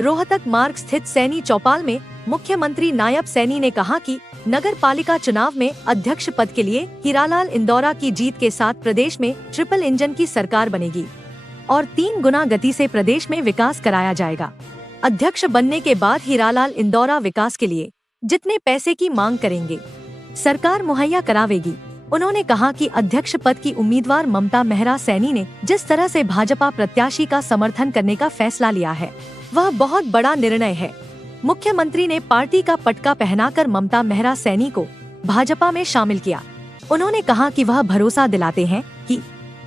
रोहतक मार्ग स्थित सैनी चौपाल में मुख्यमंत्री नायब सैनी ने कहा कि नगर पालिका चुनाव में अध्यक्ष पद के लिए हीरालाल इंदौरा की जीत के साथ प्रदेश में ट्रिपल इंजन की सरकार बनेगी और 3 गुना गति से प्रदेश में विकास कराया जाएगा। अध्यक्ष बनने के बाद हीरालाल इंदौरा विकास के लिए जितने पैसे की मांग करेंगे सरकार मुहैया करावेगी। उन्होंने कहा कि अध्यक्ष पद की उम्मीदवार ममता मेहरा सैनी ने जिस तरह से भाजपा प्रत्याशी का समर्थन करने का फैसला लिया है वह बहुत बड़ा निर्णय है। मुख्यमंत्री ने पार्टी का पटका पहनाकर ममता मेहरा सैनी को भाजपा में शामिल किया। उन्होंने कहा कि वह भरोसा दिलाते हैं कि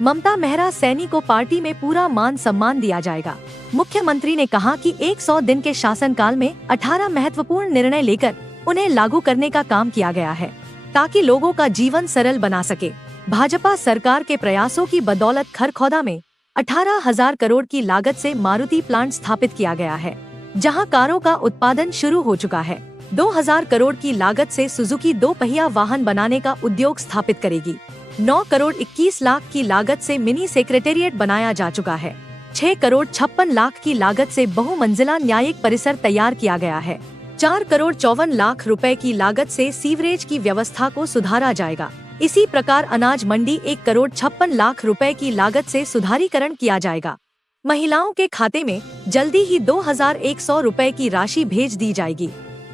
ममता मेहरा सैनी को पार्टी में पूरा मान सम्मान दिया जाएगा। मुख्यमंत्री ने कहा कि 100 दिन के शासनकाल में 18 महत्वपूर्ण निर्णय लेकर उन्हें लागू करने का काम किया गया है ताकि लोगों का जीवन सरल बना सके। भाजपा सरकार के प्रयासों की बदौलत खरखौदा में 18,000 करोड़ की लागत से मारुति प्लांट स्थापित किया गया है, जहां कारों का उत्पादन शुरू हो चुका है। 2,000 करोड़ की लागत से सुजुकी 2 पहिया वाहन बनाने का उद्योग स्थापित करेगी। 9 करोड़ 21 लाख की लागत से मिनी सेक्रेटेरिएट बनाया जा चुका है। 6 करोड़ 56 लाख की लागत से बहुमंजिला न्यायिक परिसर तैयार किया गया है। 4 करोड़ 54 लाख रुपए की लागत से सीवरेज की व्यवस्था को सुधारा जाएगा। इसी प्रकार अनाज मंडी 1 करोड़ 56 लाख रुपए की लागत से सुधारीकरण किया जाएगा। महिलाओं के खाते में जल्दी ही 2,100 रुपए की राशि भेज दी जाएगी।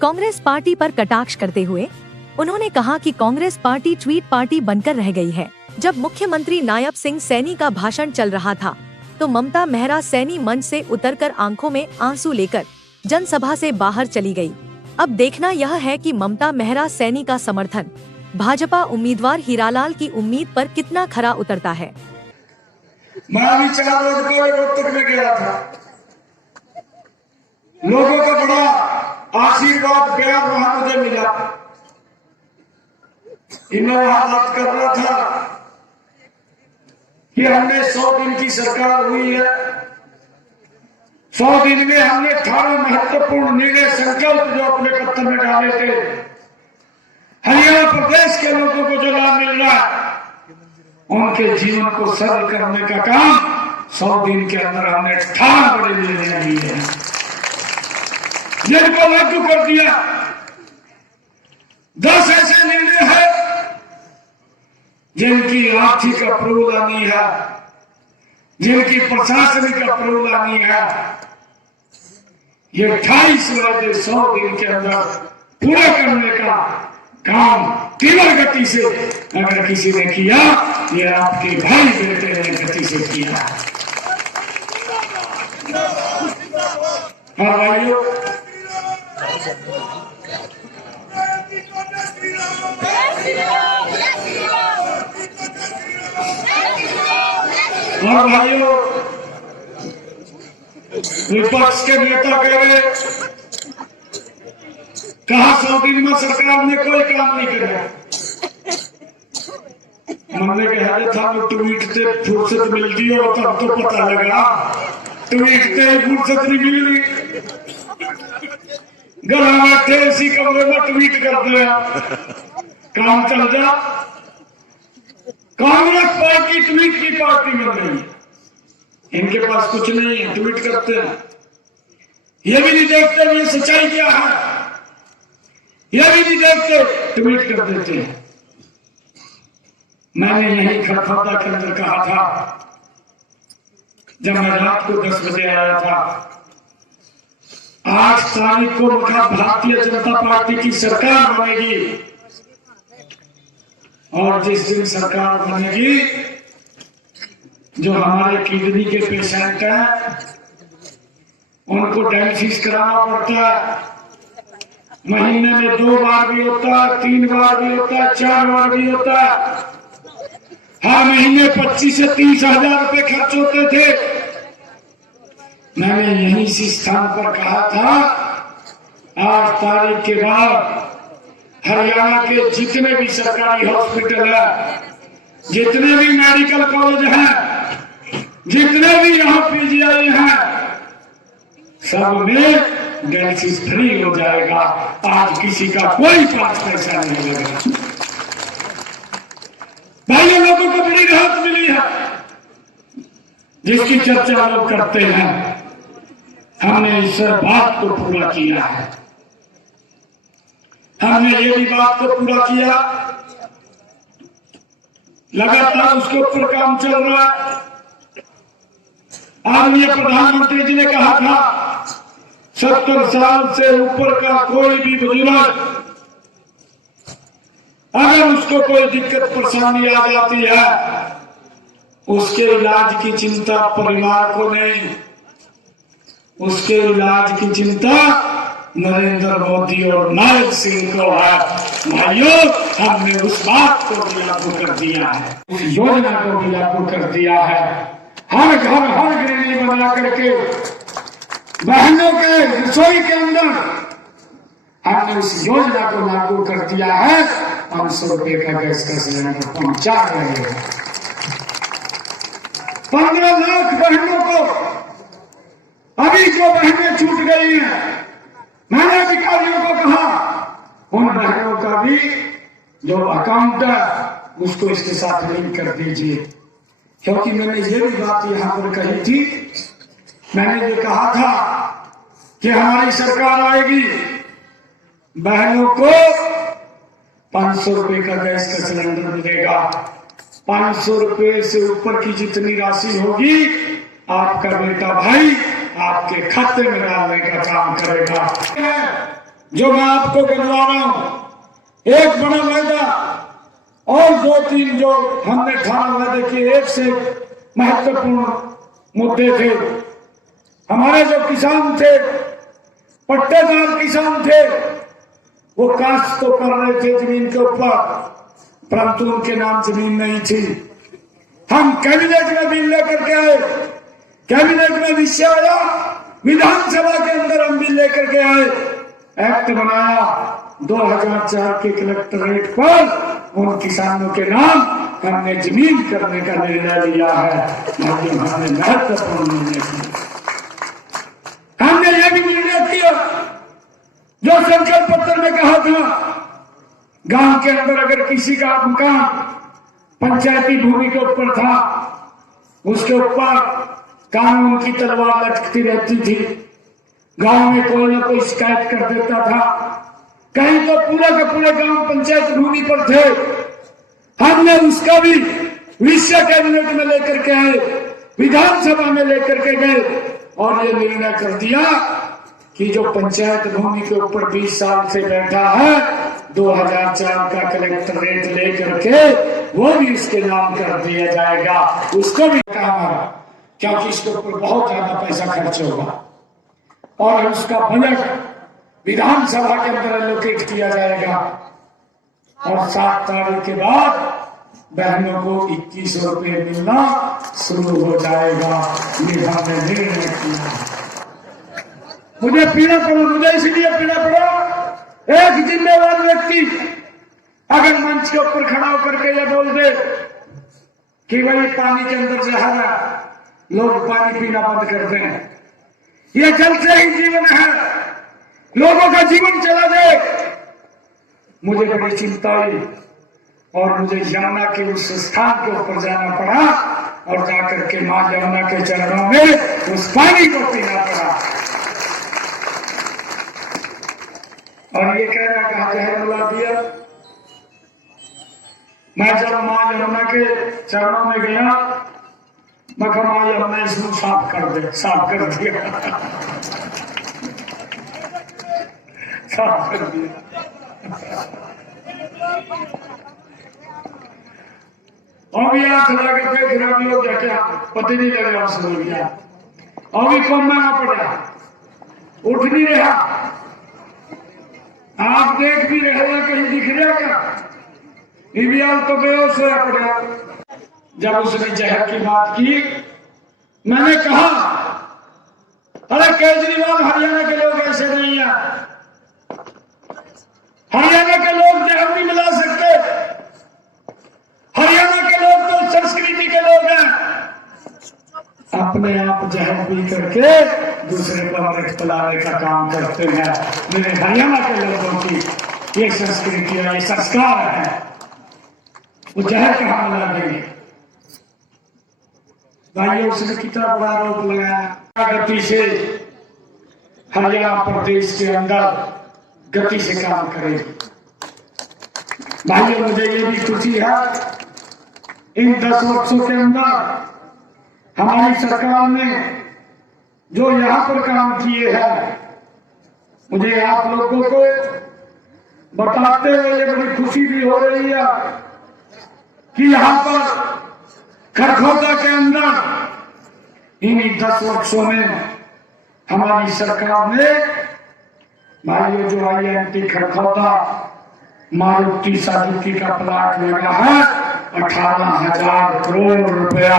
कांग्रेस पार्टी पर कटाक्ष करते हुए उन्होंने कहा कि कांग्रेस पार्टी ट्वीट पार्टी बनकर रह गई है। जब मुख्यमंत्री नायब सिंह सैनी का भाषण चल रहा था तो ममता मेहरा सैनी मंच से उतरकर आंखों में आंसू लेकर जनसभा से बाहर चली गई। अब देखना यह है कि ममता मेहरा सैनी का समर्थन भाजपा उम्मीदवार हीरालाल की उम्मीद पर कितना खरा उतरता है। मैं अभी 4 रोज पहले रोहतक में गया था। लोगों का बड़ा आशीर्वाद प्यार वहां मुझे मिला। मैं वहां बात कर रहा था कि हमने 100 दिन की सरकार हुई है। 100 दिन में हमने 18 महत्वपूर्ण निर्णय संकल्प जो अपने पत्र में डाले थे, हरियाणा प्रदेश के लोगों को जो लाभ मिल रहा है उनके जीवन को सरल करने का काम 100 दिन के अंदर हमने 18 बड़े निर्णय लिए हैं, जिनको लागू कर दिया। 10 ऐसे निर्णय हैं जिनकी आर्थिक अप्रूवल आनी है, जिनकी प्रशासनिक अप्रूवल आनी है। ये 28 वादे 100 दिन के अंदर पूरा करने का काम तीव्र गति से अगर किसी ने किया, ये आपके भाई बेटे ने गति से किया। और भाइयों, विपक्ष के नेता कह रहे कहा 100 दिन में सरकार ने कोई काम नहीं किया। हमने कहा था तो ट्वीट से फुर्सत मिलती है और तब तो पता लगा ट्वीट से फुर्सत नहीं मिल रही। घर बैठे इसी कमरे में ट्वीट करते हैं, काम चल जा। कांग्रेस पार्टी ट्वीट की पार्टी बन रही है। इनके पास कुछ नहीं है, ट्वीट करते हैं। ये भी नहीं देखते ये सच्चाई क्या है, ये भी नहीं देखते, ट्वीट कर देते हैं। मैंने यही खरखौदा के अंदर कहा था जब मैं रात को 10 बजे आया था, 8 तारीख को मुखा भारतीय जनता पार्टी की सरकार बनेगी और जिस दिन सरकार बनेगी जो हमारे किडनी के पेशेंट हैं उनको डायलिसिस कराना पड़ता है। महीने में 2 बार भी होता है, 3 बार भी होता है, 4 बार भी होता है। हर महीने 25 से 30 हजार रुपए खर्च होते थे। मैंने यहीं इसी स्थान पर कहा था 8 तारीख के बाद हरियाणा के जितने भी सरकारी हॉस्पिटल है, जितने भी मेडिकल कॉलेज हैं, जितने भी यहाँ पीजीआई हैं, सब में डायलिसिस फ्री हो जाएगा। आज किसी का कोई 5 पैसा नहीं लगेगा। भाई लोगों को बड़ी राहत मिली है जिसकी चर्चा लोग करते हैं। हमने इस बात को पूरा किया है। हमने ये भी बात को पूरा किया, लगातार उसके ऊपर काम चल रहा है। आदरणीय प्रधानमंत्री जी ने कहा था 70 साल से ऊपर का कोई भी बुजुर्ग अगर उसको कोई दिक्कत परेशानी आ जाती है, उसके इलाज की चिंता परिवार को नहीं, उसके इलाज की चिंता नरेंद्र मोदी और नायब सिंह को है। भाइयों, हमने उस बात को भी लागू कर दिया है, उस योजना को भी लागू कर दिया है। हर घर हर गृहिणी बना करके बहनों के रसोई के अंदर हमने उस योजना को लागू कर दिया है। 500 रुपए का गैस का सिलेंडर पहुंचा रहे हैं। 15 लाख बहनों को, अभी जो बहनें छूट गई हैं, मैंने अधिकारियों को कहा उन बहनों का भी जो अकाउंट है उसको इसके साथ लिंक कर दीजिए, क्योंकि मैंने ये भी बात यहां पर कही थी। मैंने ये कहा था कि हमारी सरकार आएगी, बहनों को 500 रुपए का गैस का सिलेंडर मिलेगा। 500 रुपए से ऊपर की जितनी राशि होगी आपका बेटा भाई आपके खाते में डालने का काम करेगा। जो मैं आपको गिनवा रहा हूं, एक बड़ा वायदा और 2-3 जो हमने खाना वायदे किए, एक से महत्वपूर्ण मुद्दे थे। हमारे जो किसान थे, पट्टेदार किसान थे, वो काश्त तो कर रहे थे जमीन के ऊपर, परंतु उनके नाम जमीन नहीं थी। हम कैबिनेट में बिल लेकर के आए, कैबिनेट में विषय आया, विधानसभा के अंदर हम बिल लेकर के आए, एक्ट बनाया। 2004 के कलेक्टरेट पर उन किसानों के नाम हमने जमीन करने का निर्णय लिया है। हमने महत्वपूर्ण निर्णय किया। हमने यह भी निर्णय किया जो संकल्प पत्र में कहा था, गांव के अंदर अगर किसी का मकान पंचायती भूमि के ऊपर था, उसके ऊपर कानून की तलवार लटकती रहती थी। गांव में कोई ना कोई शिकायत कर देता था, कहीं तो पूरा का पूरे गांव पंचायत भूमि पर थे। हमने उसका भी विषय कैबिनेट में लेकर के आए, विधानसभा में लेकर के गए और ये निर्णय कर दिया कि जो पंचायत भूमि के ऊपर 20 साल से बैठा है, 2004 का कलेक्टरेट लेकर के वो भी इसके नाम कर दिया जाएगा। उसको भी कहा, क्योंकि इसके ऊपर बहुत ज्यादा पैसा खर्च होगा और उसका बजट विधानसभा के अंदर एलोकेट किया जाएगा और 7 तारीख के बाद बहनों को 2100 रुपये मिलना शुरू हो जाएगा। ये हमने निर्णय किया। मुझे पीड़ा पड़ा, मुझे इसलिए पीड़ा पड़ा, एक जिम्मेवार व्यक्ति अगर मंच के ऊपर खड़ा होकर के ये बोल दे कि भाई पानी के अंदर जहर है, लोग पानी पीना बंद करते हैं, ये जल से ही जीवन है, लोगों का जीवन चला जाए। मुझे बड़ी चिंता हुई और मुझे यमुना के उस स्थान के ऊपर जाना पड़ा और जाकर के मां यमुना के चरणों में उस पानी को पीना पड़ा और ये कहना कहा जहर मिला दिया। मैं जब मां यमुना के चरणों में गया, मैं कहा मां यमुना इसको साफ कर दिया, साफ कर दिया, साफ कर दिया। अभी हाथ लगे थे, खराबी हो गया, क्या पता नहीं लगा, उसको हो गया। अभी कम ना पड़ा, उठ नहीं रहा। आप देख भी रहे हैं, कहीं दिख रहा क्या? इबियाल तो बेहोश होया पड़ा। जब उसने जहर की बात की, मैंने कहा अरे केजरीवाल, हरियाणा के लोग ऐसे नहीं है, हरियाणा के लोग जहर नहीं मिला सकते, हरियाणा के लोग तो संस्कृति के लोग हैं, अपने आप जहर पी करके दूसरे को अमृत पिलाने का काम करते हैं। मेरे हरियाणा के लोगों की ये संस्कृति है, ये संस्कार है, वो जहर कहाँ मिला देंगे? भाइयों, उसने कितना बड़ा आरोप लगाया, गति से हरियाणा प्रदेश के अंदर गति से काम करेगी। भाइयों, मुझे ये भी खुशी है, इन 10 वर्षों के अंदर हमारी सरकार ने जो यहाँ पर काम किए हैं, मुझे आप लोगों को बताते हुए ये बड़ी खुशी भी हो रही है कि यहाँ पर खरखोदा के अंदर इन्हीं 10 वर्षों में हमारी सरकार ने भाइयों जो IIMT खरखोदा मारुति सुजुकी का प्लाट लगा है, 18,000 करोड़ रुपया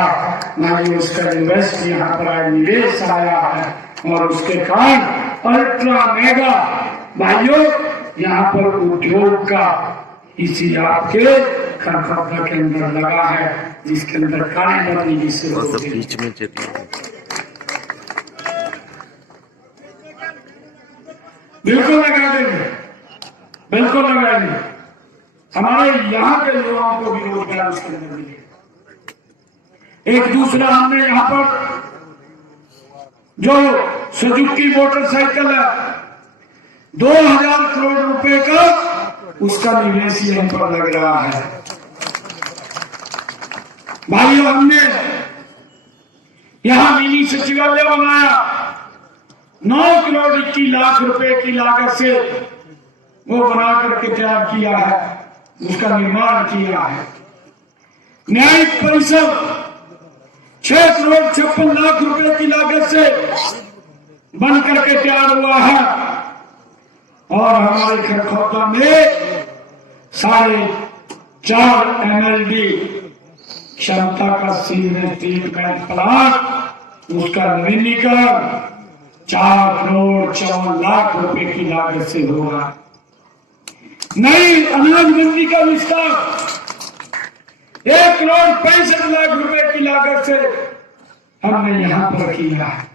भाइयों उसका इन्वेस्ट यहाँ पर निवेश आया है और उसके कारण अल्ट्रा मेगा भाइयों यहाँ पर उद्योग का इसी आपके खरखोदा के अंदर लगा है, जिसके अंदर कार्य बनी जिससे बीच में बिल्कुल लगा देंगे, बिल्कुल लगाएंगे। हमारे यहाँ के युवाओं को भी रोजगार उसके अंदर मिले। एक दूसरा हमने यहाँ पर जो सुजुकी मोटरसाइकिल है 2000 करोड़ रुपए का उसका निवेश यहीं पर लग रहा है। भाइयों, हमने यहाँ मिनी सचिवालय बनाया, 9 करोड़ 21 लाख रुपए की लागत से वो बना करके तैयार किया है, उसका निर्माण किया है। न्यायिक परिषद 6 करोड़ 56 लाख रुपए की लागत से बन करके तैयार हुआ है और हमारे खरखोदा में 4.5 MLD क्षमता का सीवरेज ट्रीटमेंट प्लांट, उसका नवीनीकरण 4 करोड़ 54 लाख रुपए की लागत से होगा। नई अनाज मंडी का विस्तार 1 करोड़ 65 लाख रुपए की लागत से हमने यहाँ पर किया है।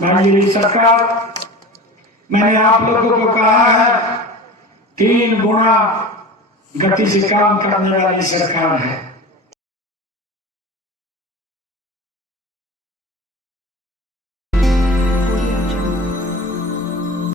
भाई सरकार, मैंने आप लोगों को कहा है 3 गुना गति से काम करने वाली सरकार है।